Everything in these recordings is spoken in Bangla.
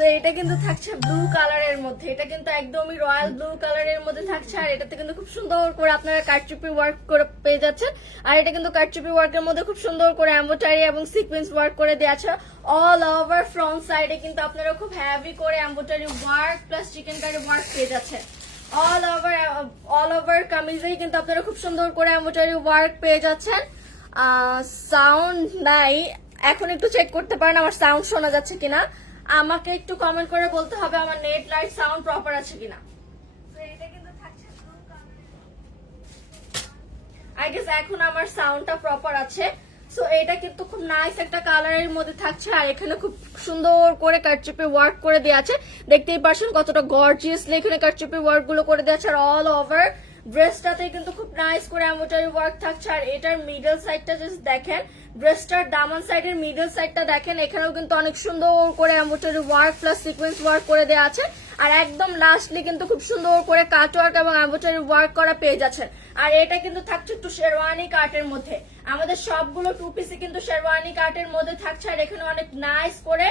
সো এটা কিন্তু থাকছে ব্লু কালারের মধ্যে, এটা কিন্তু একদমই রয়্যাল ব্লু কালারের মধ্যে থাকছে। আর এটাতে কিন্তু খুব সুন্দর করে আপনারা কারচুপি ওয়ার্ক করে পেয়ে যাচ্ছেন। আর এটা কিন্তু কারচুপি ওয়ার্কের মধ্যে খুব সুন্দর করে এমব্রয়ডারি এবং সিকোয়েন্স ওয়ার্ক করে দেওয়া আছে। অল ওভার ফ্রন্ট সাইডে কিন্তু আপনারা খুব হেভি করে এমব্রয়ডারি ওয়ার্ক প্লাস চিকেনকারি ওয়ার্ক পেয়ে যাচ্ছেন। অল ওভার কামিজেই কিন্তু আপনারা খুব সুন্দর করে এমব্রয়ডারি ওয়ার্ক পেয়ে যাচ্ছেন। সাউন্ড নাই, এখন একটু চেক করতে পারেন আমার সাউন্ড শোনা যাচ্ছে কিনা। আমাকে একটু কমেন্ট করে বলতে হবে আমার নেট লাইট সাউন্ড প্রপার আছে কিনা। আই গেস এখন আমার সাউন্ডটা প্রপার আছে। সো এটা কিন্তু খুব নাইস একটা কালারের মধ্যে থাকছে। আর এখানে খুব সুন্দর করে কারচুপি ওয়ার্ক করে দেওয়া আছে, দেখতেই পাচ্ছেন কতটা গর্জিয়াসলি এখানে কারচুপি ওয়ার্ক গুলো করে দেওয়া আছে। আর অল ওভার ড্রেসটাতে কিন্তু খুব নাইস করে এমব্রয়ডারি ওয়ার্ক থাকছে। আর এটার মিডল সাইডটা জাস্ট দেখেন, ড্রেসটার দামান সাইডের মিডল সাইডটা দেখেন, এখানেও কিন্তু অনেক সুন্দর করে embroidery work plus sequence work করে দেওয়া আছে। আর একদম লাস্টলি কিন্তু খুব সুন্দর করে কাট ওয়ার্ক এবং এমব্রয়ডারি ওয়ার্ক করা পেয়ে যাচ্ছেন। আর এটা কিন্তু থাকছে একটু শেরওয়ানি কাটের মধ্যে, আমাদের সবগুলো টু পিসে কিন্তু শেরওয়ানি কাটের মধ্যে থাকছে। আর এখানে অনেক নাইস করে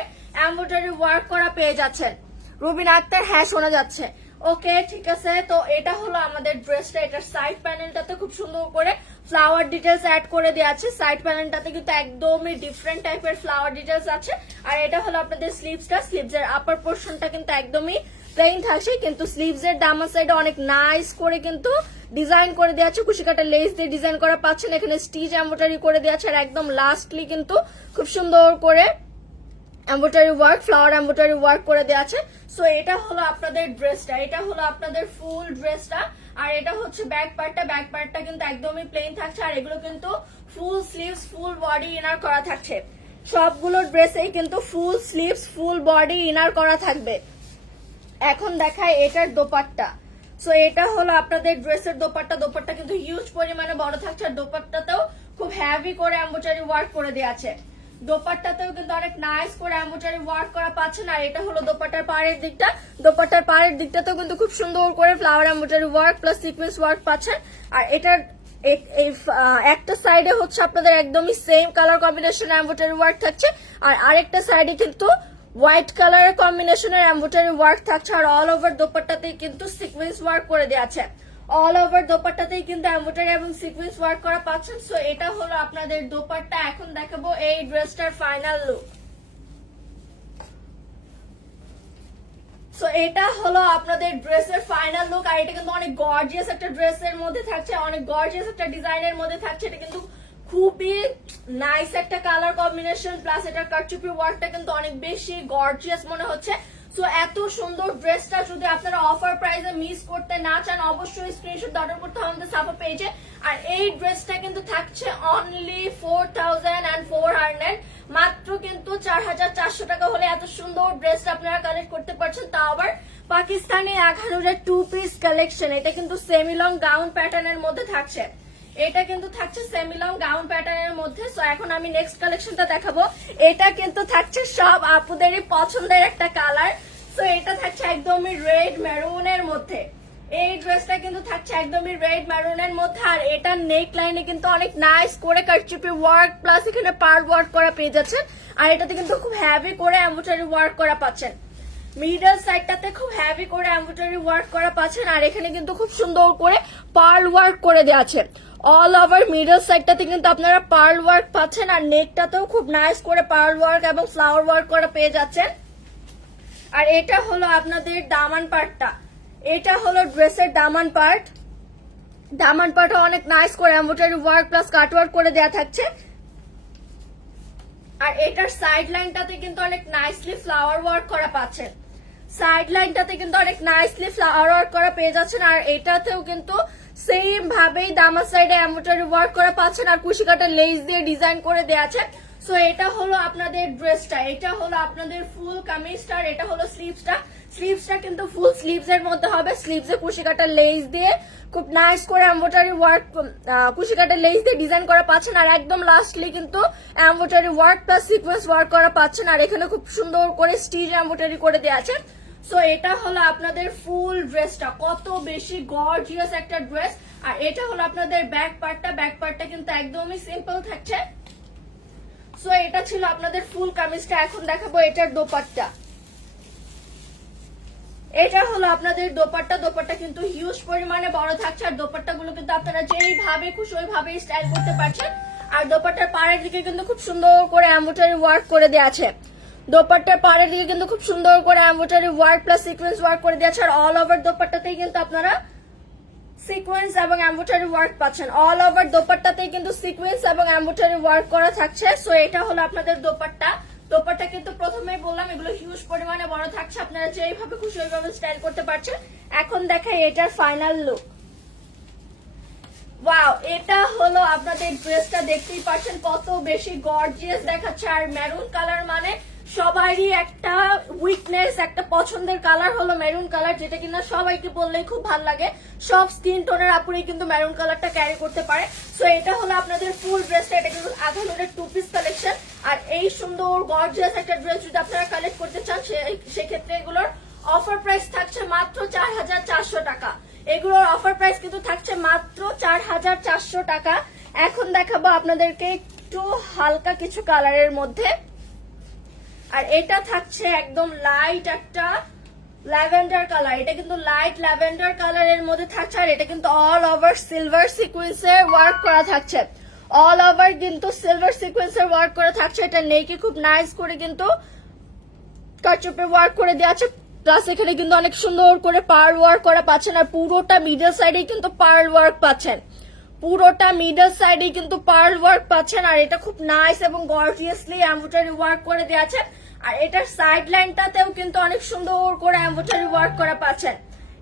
এমব্রয়ডারি ওয়ার্ক করা পেয়ে যাচ্ছেন। রুবিন আক্তার, হ্যাঁ শোনা যাচ্ছে, ওকে ঠিক আছে। তো এটা হলো আমাদের ড্রেসটা, এটার সাইড প্যানেলটাতে খুব সুন্দর করে ফ্লাওয়ার ডিটেলস অ্যাড করে দেওয়া আছে। সাইড প্যানেলটাতে কিন্তু একদমই ডিফারেন্ট টাইপের ফ্লাওয়ার ডিটেলস আছে। আর এটা হলো আপনাদের স্লিভসটা, স্লিভসের আপার পোর্শনটা কিন্তু একদমই প্লেন থাকছে, কিন্তু স্লিভসের দামান সাইডে অনেক নাইস করে কিন্তু ডিজাইন করে দেওয়া আছে, কুশিকাটা লেস দিয়ে ডিজাইন করা পাচ্ছেন। এখানে স্টিচ এমব্রয়ডারি করে দেওয়া আছে। আর একদম লাস্টলি কিন্তু খুব সুন্দর করে embroidery work, flower embroidery work করে দেওয়া আছে। সো এটা হলো আপনাদের ড্রেসটা, এটা হলো আপনাদের ফুল ড্রেসটা। আর এটা হচ্ছে ব্যাক পার্টটা, ব্যাক পার্টটা কিন্তু একদমই প্লেন থাকছে। আর এগুলো কিন্তু ফুল স্লিভস ফুল বডি ইনার করা থাকছে, সবগুলো ড্রেসেই কিন্তু ফুল স্লিভস ফুল বডি ইনার করা থাকবে। এখন দেখায় এটার দোপাট্টা। সো এটা হলো আপনাদের ড্রেসের দোপাট্টা, দোপাট্টা কিন্তু হিউজ পরিমাণে বড় থাকছে। আর দোপাট্টাতেও খুব হেভি করে এমব্রয়ডারি ওয়ার্ক করে দেওয়া আছে, দোপাট্টাতেও কিন্তু অনেক নাইস করে এমব্রয়ডারি ওয়ার্ক করা পাচ্ছেন। আর এটা হলো দোপাট্টার পাড়ের দিকটা, দোপাট্টার পাড়ের দিকটাতেও কিন্তু খুব সুন্দর করে flower embroidery work plus sequence work পাচ্ছেন। আর এটার একটা সাইডে হচ্ছে আপনাদের একদমই same colour combination embroidery work থাকছে। আর আরেকটা সাইডে কিন্তু হোয়াইট কালার কম্বিনেশনের এমব্রয়ডারি ওয়ার্ক থাকছে। আর অল ওভার দোপাট্টাতেই কিন্তু সিকোয়েন্স ওয়ার্ক করে দেওয়া আছে, অল ওভার দোপাট্টাতেই কিন্তু এমব্রয়ডারি এবং সিকোয়েন্স ওয়ার্ক করা পাচ্ছেন। সো এটা হলো আপনাদের দোপাট্টা। এখন দেখাবো এই ড্রেসটার ফাইনাল লুক। সো এটা হলো আপনাদের ড্রেসের ফাইনাল লুক। আর এটা কিন্তু অনেক গর্জিয়াস একটা ড্রেসের মধ্যে থাকছে, অনেক গর্জিয়াস একটা ডিজাইনের মধ্যে থাকছে। এটা কিন্তু খুবই নাইস একটা কালার কম্বিনেশন, প্লাস এটার কারচুপি ওয়ার্কটা কিন্তু অনেক বেশি গর্জিয়াস মনে হচ্ছে। সো এত সুন্দর ড্রেসটা যদি আপনারা অফার প্রাইসে মিস করতে না চান, অবশ্যই স্ক্রিনশট অর্ডার করতে হবে আমাদের সাফা পেজে। আর এই ড্রেসটা কিন্তু থাকছে অনলি 4400, মাত্র কিন্তু 4400 টাকা হলে এত সুন্দর ড্রেসটা আপনারা কালেক্ট করতে পারছেন, তাও আবার পাকিস্তানি 1000 টু পিস কালেকশন। এটা কিন্তু সেমি লং গাউন প্যাটার্নের মধ্যে থাকছে, এটা কিন্তু থাকছে সেমি লং গাউন প্যাটার্নের মধ্যে। সো এখন আমি নেক্সট কালেকশনটা দেখাবো। এটা কিন্তু থাকছে সব আপুদেরই পছন্দের একটা কালার। সো এটা থাকছে একদমই রেড মেরুনের মধ্যে, এই ড্রেসটা কিন্তু থাকছে একদমই রেড মেরুনের মধ্যে। আর এটা নেক লাইনে কিন্তু অনেক নাইস করে কারচুপি ওয়ার্ক প্লাস এখানে পার্ল ওয়ার্ক করা পেয়ে যাচ্ছেন। আর এটাতে কিন্তু খুব হেভি করে এমব্রয়ডারি ওয়ার্ক করা পাচ্ছেন, মিডল সাইডটাতে খুব হেভি করে এমব্রয়ডারি ওয়ার্ক করা পাচ্ছেন। আর এখানে কিন্তু খুব সুন্দর করে পার্ল ওয়ার্ক করে দেওয়া আছে, অল ওভার মিডল সাইডটাতে কিন্তু আপনারা পার্ল ওয়ার্ক পাচ্ছেন। আর নেকটাতেও খুব নাইস করে পার্ল ওয়ার্ক এবং ফ্লাওয়ার ওয়ার্ক করা পেয়ে যাচ্ছেন। আর এটা হলো আপনাদের দামান পার্টটা, এটা হলো ড্রেসের দামান পার্ট, দামান পার্টও অনেক নাইস করে এমব্রয়ডারি ওয়ার্ক প্লাস কাট ওয়ার্ক করে দেওয়া থাকছে। আর এটার সাইড লাইনটাতে কিন্তু অনেক নাইসলি ফ্লাওয়ার ওয়ার্ক করা পাচ্ছেন, সাইড লাইনটাতে কিন্তু অনেক নাইসলি ফ্লাওয়ার ওয়ার্ক করা পেয়ে যাচ্ছেন। আর এটাতেও কিন্তু সেম ভাবেই দামার সাইডে এমব্রয়ডারি ওয়ার্ক করা পাচ্ছেন আর কুশিকাটা লেস দিয়ে ডিজাইন করে দেওয়া আছে। সো এটা হলো আপনাদের ড্রেসটা, এটা হলো আপনাদের ফুল কামিজটা। আর এটা হলো স্লিভসটা, স্লিভসটা কিন্তু ফুল স্লিভস এর মধ্যে হবে, স্লিভসে কুশিকাটা লেস দিয়ে খুব নাইস করে এমব্রয়ডারি ওয়ার্ক কুশিকাটা লেস দিয়ে ডিজাইন করা পাচ্ছেন। আর একদম লাস্টলি কিন্তু embroidery work plus sequence work করা পাচ্ছেন। আর এখানে খুব সুন্দর করে স্টিচ এমব্রয়ডারি করে দেওয়া আছে। সো এটা হলো আপনাদের ফুল ড্রেসটা, কত বেশি গর্জিয়াস একটা ড্রেস। আর এটা হলো আপনাদের ব্যাক পার্টটা, ব্যাক পার্টটা কিন্তু একদমই সিম্পল থাকছে। সো এটা ছিল আপনাদের ফুল কামিজটা। এখন দেখাবো এটার দোপাট্টা। এটা হলো আপনাদের দোপাট্টা। দোপাট্টা কিন্তু হিউজ পরিমাণে বড় থাকছে, আর দোপাট্টা গুলো কিন্তু আপনারা যেইভাবে খুশি ওইভাবে স্টাইল করতে পারছেন। আর দোপাট্টার পাড়ের দিকে কিন্তু খুব সুন্দর করে এমব্রয়ডারি ওয়ার্ক করে দেওয়া আছে। দোপাট্টার পাড়ের দিকে কিন্তু খুব সুন্দর করে embroidery work plus sequence work করে দেওয়া আছে। আর অল ওভার দোপাট্টাতেই কিন্তু আপনারা সিকোয়েন্স এবং এমব্রয়ডারি ওয়ার্ক পাচ্ছেন। অল ওভার দোপাট্টাতেই কিন্তু সিকোয়েন্স এবং এমব্রয়ডারি ওয়ার্ক করা থাকছে। সো এটা হলো আপনাদের দোপাট্টা। দোপাট্টা কিন্তু প্রথমেই বললাম এগুলো হিউজ পরিমাণে বড় থাকছে, আপনারা যেইভাবে খুশি ওইভাবে স্টাইল করতে পারছেন। এখন দেখাই এটার ফাইনাল লুক। ওয়াও, এটা হলো আপনাদের ড্রেসটা, দেখতেই পাচ্ছেন কত বেশি গর্জিয়াস দেখাচ্ছে। আর মেরুন কালার মানে সবারই একটা উইকনেস, একটা পছন্দের কালার হলো মেরুন কালার, যেটা কিনা সবাইকে বললেই খুব ভালো লাগে। সব স্কিন টোনের আপুরাই কিন্তু মেরুন কালারটা ক্যারি করতে পারে। সো এটা হলো আপনাদের ফুল ড্রেসটা। এটা কিন্তু আধা লোডের 2 পিস কালেকশন। আর এই সুন্দর গর্জিয়াস একটা ড্রেস যদি আপনারা কালেক্ট করতে চান, সেক্ষেত্রে এগুলোর অফার প্রাইস থাকছে মাত্র 4400 টাকা। এগুলোর অফার প্রাইস কিন্তু থাকছে মাত্র 4400 টাকা। এখন দেখাবো আপনাদেরকে একটু হালকা কিছু কালারের মধ্যে। আর এটা থাকছে একদম লাইট একটা ল্যাভেন্ডার কালার। এটা কিন্তু লাইট ল্যাভেন্ডার কালারের মধ্যে থাকছে। আর এটা কিন্তু অল ওভার সিলভার সিকোয়েন্সের ওয়ার্ক করা থাকছে। অল ওভার কিন্তু সিলভার সিকোয়েন্সের ওয়ার্ক করা থাকছে। এটা নেকে খুব নাইস করে কিন্তু কারচুপে ওয়ার্ক করে দেওয়া আছে। প্লাস এখানে কিন্তু অনেক সুন্দর করে পার্ল ওয়ার্ক করা পাচ্ছেন। আর পুরোটা মিডল সাইডে কিন্তু পার্ল ওয়ার্ক পাচ্ছেন। পুরোটা মিডল সাইডে কিন্তু পার্ল ওয়ার্ক পাচ্ছেন। আর এটা খুব নাইস এবং গর্জিয়াসলি এমব্রয়ডারি ওয়ার্ক করে দেওয়া আছে। আর এটার সাইড লাইনটাতেও কিন্তু অনেক সুন্দর করে এমব্রয়ডারি ওয়ার্ক করা পাচ্ছেন।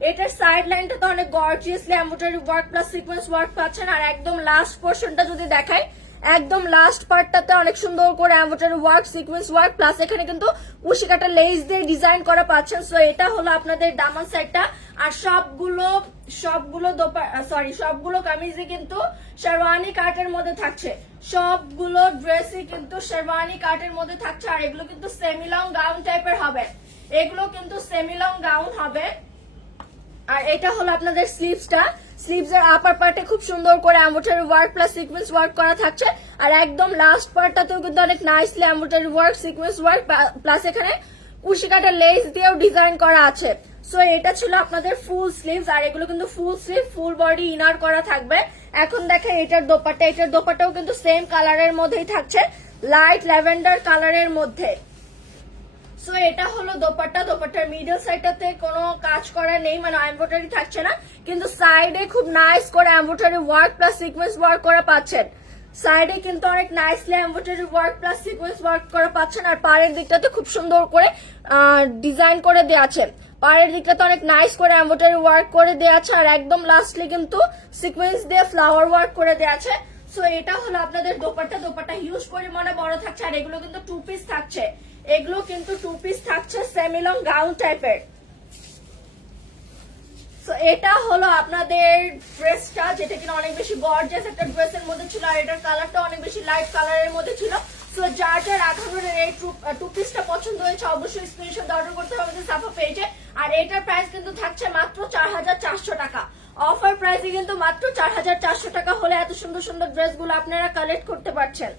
এটার সাইড লাইনটাতে অনেক gorgeously embroidery work plus sequence work পাচ্ছেন। আর একদম লাস্ট পোর্শনটা যদি দেখাই, একদম লাস্ট পার্টটাতে অনেক সুন্দর করে embroidery work sequence work plus এখানে কিন্তু কুশি কাটা লেস দিয়ে ডিজাইন করা পাচ্ছেন। সো এটা হলো আপনাদের দামান সাইডটা। আর সবগুলো কামিজে কিন্তু শেরওয়ানি কাটের মধ্যে থাকছে। সবগুলো ড্রেসই কিন্তু শেরওয়ানি কাটের মধ্যে থাকছে। আর এগুলো কিন্তু সেমি লং গাউন টাইপের হবে। এগুলো কিন্তু সেমি লং গাউন হবে। আর এটা হলো আপনাদের স্লিভসটা। স্লিভস এর আপার পার্টে খুব সুন্দর করে embroidery work plus sequence work করা থাকছে। আর একদম লাস্ট পার্টটাতেও কিন্তু অনেক nicely embroidery work sequence work plus এখানে কুশি কাটা লেস দিয়েও ডিজাইন করা আছে। সো এটা ছিল আপনাদের ফুল স্লিভস। আর এগুলো কিন্তু full sleeve full body inner করা থাকবে। এখন দেখেন এটার দোপাট্টা। এটার দোপাট্টাও কিন্তু সেম কালারের মধ্যেই থাকছে, লাইট ল্যাভেন্ডার কালারের মধ্যে। সো এটা হলো দোপাট্টা। দোপাট্টার মিডল সাইডটাতে কোনো কাজ করা নেই, মানে এমব্রয়ডারি থাকছে না, কিন্তু সাইডে খুব নাইস করে embroidery work plus sequence work করা পাচ্ছেন। সাইডে কিন্তু অনেক nicely embroidery work plus sequence work করা পাচ্ছেন। আর পাড়ের দিকটাতে খুব সুন্দর করে ডিজাইন করে দেওয়া আছে। পাড়ের দিকটাতে অনেক নাইস করে এমব্রয়ডারি ওয়ার্ক করে দেওয়া আছে। আর একদম লাস্টলি কিন্তু সিকোয়েন্স দিয়ে ফ্লাওয়ার ওয়ার্ক করে দেওয়া আছে। সো এটা হলো আপনাদের দোপাট্টা। দোপাট্টা হিউজ পরিমাণে বড় থাকছে। আর এগুলো কিন্তু 2 পিস থাকছে। এগুলো কিন্তু 2 পিস থাকছে সেমি লং গাউন টাইপের। সো এটা হলো আপনাদের ড্রেসটা, যেটা কিনা অনেক বেশি গর্জিয়াস একটা ড্রেসের মধ্যে ছিল। আর এটার কালারটা অনেক বেশি লাইট কালারের মধ্যে ছিল। সো যার যার আঠারোর এই 2 পিসটা পছন্দ হয়েছে অবশ্যই স্ক্রিনশট অর্ডার করতে হবে সাফা পেজে। আর এটার প্রাইস কিন্তু থাকছে মাত্র 4400 টাকা। অফার প্রাইসে কিন্তু মাত্র 4400 টাকা হলে এত সুন্দর সুন্দর ড্রেসগুলো আপনারা কালেক্ট করতে পারছেন।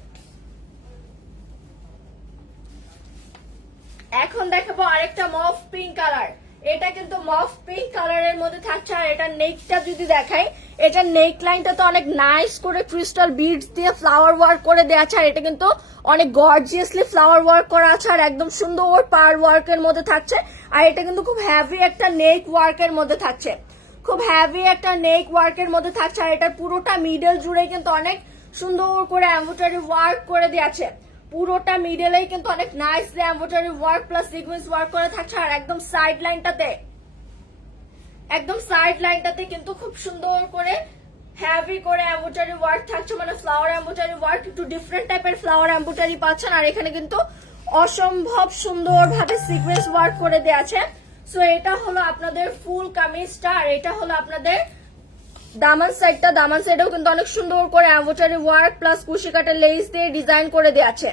এখন দেখাবো আরেকটা মফ পিঙ্ক কালার। এটা কিন্তু মফ পিঙ্ক কালারের মধ্যে থাকছে। আর এটা নেকটা যদি দেখাই, এটা নেক লাইনটা তো অনেক নাইস করে ক্রিস্টাল বিডস দিয়ে ফ্লাওয়ার ওয়ার্ক করে দেওয়া আছে। আর এটা কিন্তু অনেক গর্জিয়াসলি ফ্লাওয়ার ওয়ার্ক করা আছে। আর একদম সুন্দর পার ওয়ার্কের মধ্যে থাকছে। আর এটা কিন্তু খুব হ্যাভি একটা নেক ওয়ার্কের মধ্যে থাকছে, খুব হ্যাভি একটা নেক ওয়ার্কের মধ্যে থাকছে। আর এটা পুরোটা মিডল জুড়ে কিন্তু অনেক সুন্দর করে এমব্রয়ডারি ওয়ার্ক করে দেওয়া আছে। পুরোটা মিডলেই কিন্তু অনেক nicely embroidery work plus sequence work করে থাকছে। আর একদম সাইড লাইনটাতে কিন্তু খুব সুন্দর করে হ্যাভি করে এমব্রয়ডারি ওয়ার্ক থাকছে, মানে ফ্লাওয়ার এমব্রয়ডারি ওয়ার্ক, একটু ডিফারেন্ট টাইপের ফ্লাওয়ার এমব্রয়ডারি পাচ্ছেন। আর এখানে কিন্তু অসম্ভব সুন্দর ভাবে সিকোয়েন্স ওয়ার্ক করে দেওয়া আছে। সো এটা হলো আপনাদের ফুল কামিজটা। আর এটা হলো আপনাদের দামান সাইডটা। দামান সাইডেও কিন্তু অনেক সুন্দর করে এমব্রয়ডারি ওয়ার্ক প্লাস কুশি কাটা লেস দিয়ে ডিজাইন করে দেওয়া আছে।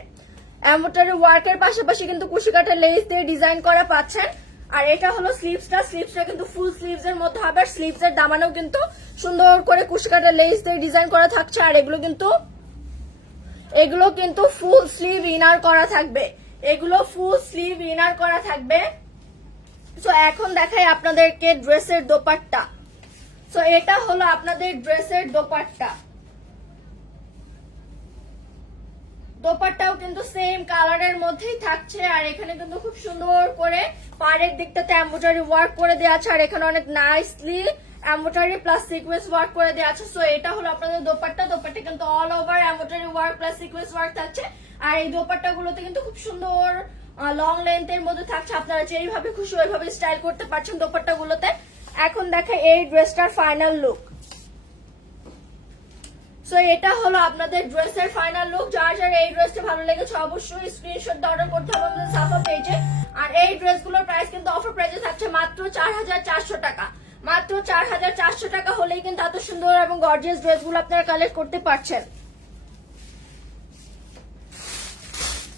এমব্রয়ডারি ওয়ার্কের পাশাপাশি কিন্তু কুশি কাটা লেস দিয়ে ডিজাইন করা পাচ্ছেন। আর এটা হলো স্লিভসটা। স্লিভসটা কিন্তু ফুল স্লিভস এর মধ্যে হবে। স্লিভস এর দামানেও কিন্তু সুন্দর করে কুশি কাটা লেস দিয়ে ডিজাইন করা থাকছে। আর এগুলো কিন্তু ফুল স্লিভ ইনার করা থাকবে। এগুলো ফুল স্লিভ ইনার করা থাকবে। সো এখন দেখাই আপনাদেরকে ড্রেসের দোপাট্টা। সো এটা হলো আপনাদের ড্রেসের দোপাট্টা। দোপাট্টাও কিন্তু সেম কালারের মধ্যেই থাকছে, আর এখানে কিন্তু খুব সুন্দর করে পাড়ের দিকটাতে এমব্রয়ডারি ওয়ার্ক করে দেওয়া আছে, আর এখানে অনেক nicely embroidery plus sequence work করে দেওয়া আছে। সো এটা হলো আপনাদের দোপাট্টা। দোপাট্টা কিন্তু all over embroidery work plus sequence work থাকছে, আর এই দোপাট্টা গুলোতে কিন্তু খুব সুন্দর লং লেন্থের মধ্যে থাকছে। আপনারা যেইভাবে খুশি ওইভাবে স্টাইল করতে পারছেন দোপাট্টা গুলোতে। এখন দেখে এই ড্রেসটার ফাইনাল লুক। সো এটা হলো আপনাদের ড্রেসের ফাইনাল লুক। যার যার এই ড্রেসটা ভালো লেগেছে অবশ্যই স্ক্রিনশট অর্ডার করতে হবে আমাদের সাফা পেজে। আর এই ড্রেসগুলোর প্রাইস কিন্তু অফার প্রাইসে থাকছে মাত্র ৪,৪০০ টাকা। মাত্র ৪,৪০০ টাকা হলেই কিন্তু এত সুন্দর এবং গর্জিয়াস ড্রেসগুলো আপনারা কালেক্ট করতে পারছেন।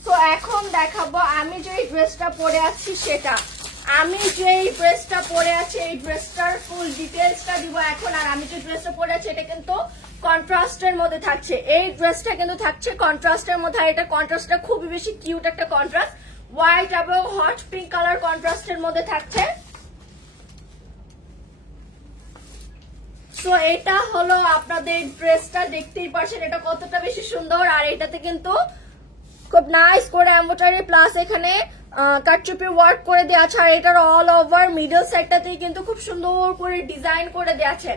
তো এখন দেখাবো আমি যে ড্রেসটা পরে আছি সেটা। আমি যে ড্রেসটা পরে আছি এই ড্রেসটার ফুল ডিটেলসটা দিব এখন। আর আমি যে ড্রেসটা পরে আছি এটা কিন্তু কন্ট্রাস্টের মধ্যে থাকছে। এই ড্রেসটা কিন্তু থাকছে কন্ট্রাস্টের মধ্যে, আর এটা কন্ট্রাস্টটা খুবই বেশি কিউট একটা কন্ট্রাস্ট, হোয়াইট এবং হট পিঙ্ক কালার কন্ট্রাস্টের মধ্যে থাকছে। সো এটা হলো আপনাদের ড্রেসটা, দেখতেই পাচ্ছেন এটা কতটা বেশি সুন্দর। আর এটাতে কিন্তু খুব নাইস করে এমব্রয়ডারি প্লাস এখানে কাটচুপি ওয়ার্ক করে দেওয়া আছে, আর এটার অল ওভার মিডল সাইডটাতেই কিন্তু খুব সুন্দর করে ডিজাইন করে দেওয়া আছে।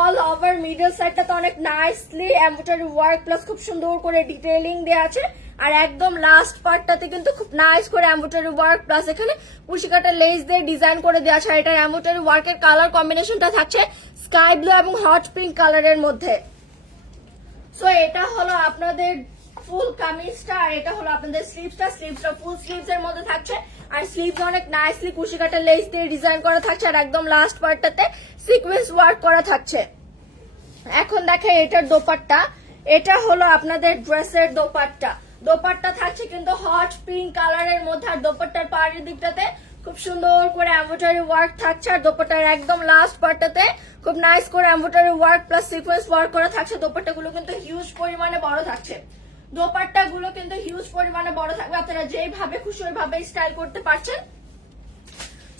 অল ওভার মিডল সাইডটাতে অনেক নাইসলি এমব্রয়ডারি ওয়ার্ক প্লাস খুব সুন্দর করে ডিটেইলিং দেওয়া আছে, আর একদম লাস্ট পার্টটাতে কিন্তু খুব নাইস করে এমব্রয়ডারি ওয়ার্ক প্লাস এখানে কুশি কাটা লেস দিয়ে ডিজাইন করে দেওয়া আছে। আর এটার এমব্রয়ডারি ওয়ার্কের কালার কম্বিনেশনটা থাকছে স্কাই ব্লু এবং হট পিঙ্ক কালারের মধ্যে। সো এটা হলো আপনাদের ফুল কামিজটা, আর এটা হলো আপনাদের স্লিভসটা। স্লিভসটা ফুল স্লিভস এর মধ্যে থাকছে, আর স্লিভস অনেক নাইসলি কুশি কাটা লেস দিয়ে ডিজাইন করা থাকছে, আর একদম লাস্ট পার্টটাতে সিকোয়েন্স ওয়ার্ক করা থাকছে। এখন দেখে এটার দোপাট্টা। এটা হলো আপনাদের ড্রেসের দোপাট্টা। দোপাট্টা থাকছে কিন্তু হট পিঙ্ক কালারের মধ্যে, আর দোপাট্টার পাড়ের দিকটাতে খুব সুন্দর করে এমব্রয়ডারি ওয়ার্ক থাকছে, আর দোপাট্টার একদম লাস্ট পার্টটাতে খুব নাইস করে embroidery work plus sequence work করা থাকছে। দোপাট্টাগুলো কিন্তু হিউজ পরিমাণে বড় থাকছে। দোপাট্টাগুলো কিন্তু হিউজ পরিমাণে বড় থাকবে, আপনারা যেইভাবে খুশি ওইভাবে স্টাইল করতে পারছেন।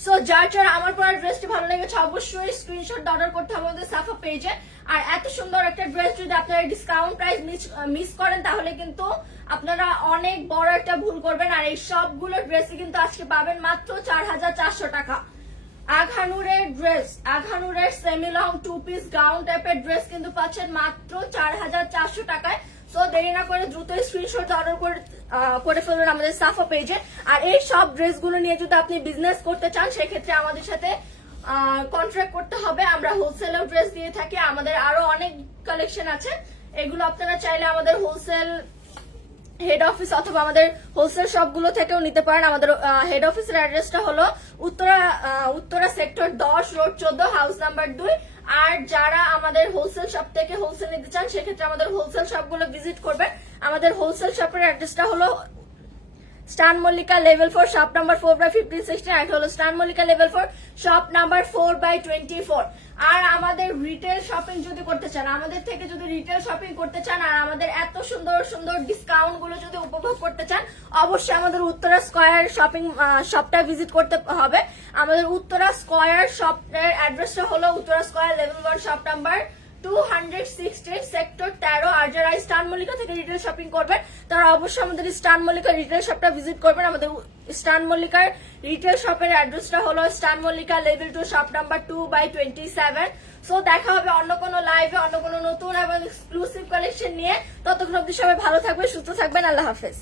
সো যার যার আমার পরা ড্রেসটি ভালো লেগেছে অবশ্যই স্ক্রিনশট অর্ডার করতে হবে আমাদের সাফা পেজে। আর এত সুন্দর একটা ড্রেস যদি আপনারা ডিসকাউন্ট প্রাইস মিস করেন তাহলে কিন্তু আপনারা অনেক বড় একটা ভুল করবেন। আর এই সবগুলো ড্রেসই কিন্তু আজকে পাবেন মাত্র ৪,৪০০ টাকা। আঘানুরের ড্রেস, আঘানুরের সেমি লং 2 পিস গাউন টাইপের ড্রেস কিন্তু পাচ্ছেন মাত্র ৪,৪০০ টাকায়। সো দেরি না করে দ্রুত স্ক্রিনশট অর্ডার করে ফেলবেন আমাদের সাফা পেজে। আর এই সব ড্রেসগুলো নিয়ে যদি আপনি বিজনেস করতে চান সেক্ষেত্রে আমাদের সাথে কন্ট্রাক্ট করতে হবে। আমরা হোলসেলের ড্রেস দিয়ে থাকি, আমাদের আরো অনেক কালেকশন আছে। এগুলো আপনারা চাইলে আমাদের হোলসেল হেড অফিস অথবা আমাদের হোলসেল শপগুলো থেকেও নিতে পারেন। আমাদের হেড অফিসের অ্যাড্রেসটা হলো Uttara sector 10 road 14 house number 2। আর যারা আমাদের হোলসেল শপ থেকে হোলসেল নিতে চান সেক্ষেত্রে আমাদের হোলসেল শপগুলো ভিজিট করবেন। আমাদের হোলসেল শপের অ্যাড্রেসটা হলো স্টান মল্লিকা লেভেল 4 শপ নাম্বার 4/1516। আর হলো স্টান মল্লিকা লেভেল 4 শপ নাম্বার 4/24। আর আমাদের রিটেল শপিং যদি করতে চান, আমাদের থেকে যদি রিটেল শপিং করতে চান আর আমাদের এত সুন্দর সুন্দর ডিসকাউন্ট গুলো যদি উপভোগ করতে চান অবশ্যই আমাদের উত্তরা স্কয়ার শপটা ভিজিট করতে হবে। আমাদের উত্তরা স্কয়ার শপের অ্যাড্রেসটা হলো Uttara square level 1 shop number 216 sector 13। আর যারা স্টান মল্লিকা থেকে রিটেল শপিং করবেন তারা অবশ্যই আমাদের স্টান মল্লিকা রিটেল শপটা ভিজিট করবেন। আমাদের স্টান মল্লিকার রিটেল শপের অ্যাড্রেসটা হলো স্টান Mallika level 2 shop number 2/27। So দেখা হবে অন্য কোনো লাইভে অন্য কোনো নতুন এবং এক্সক্লুসিভ কালেকশন নিয়ে। ততক্ষণ অবধি সবাই ভালো থাকবেন, সুস্থ থাকবেন। আল্লাহ হাফেজ।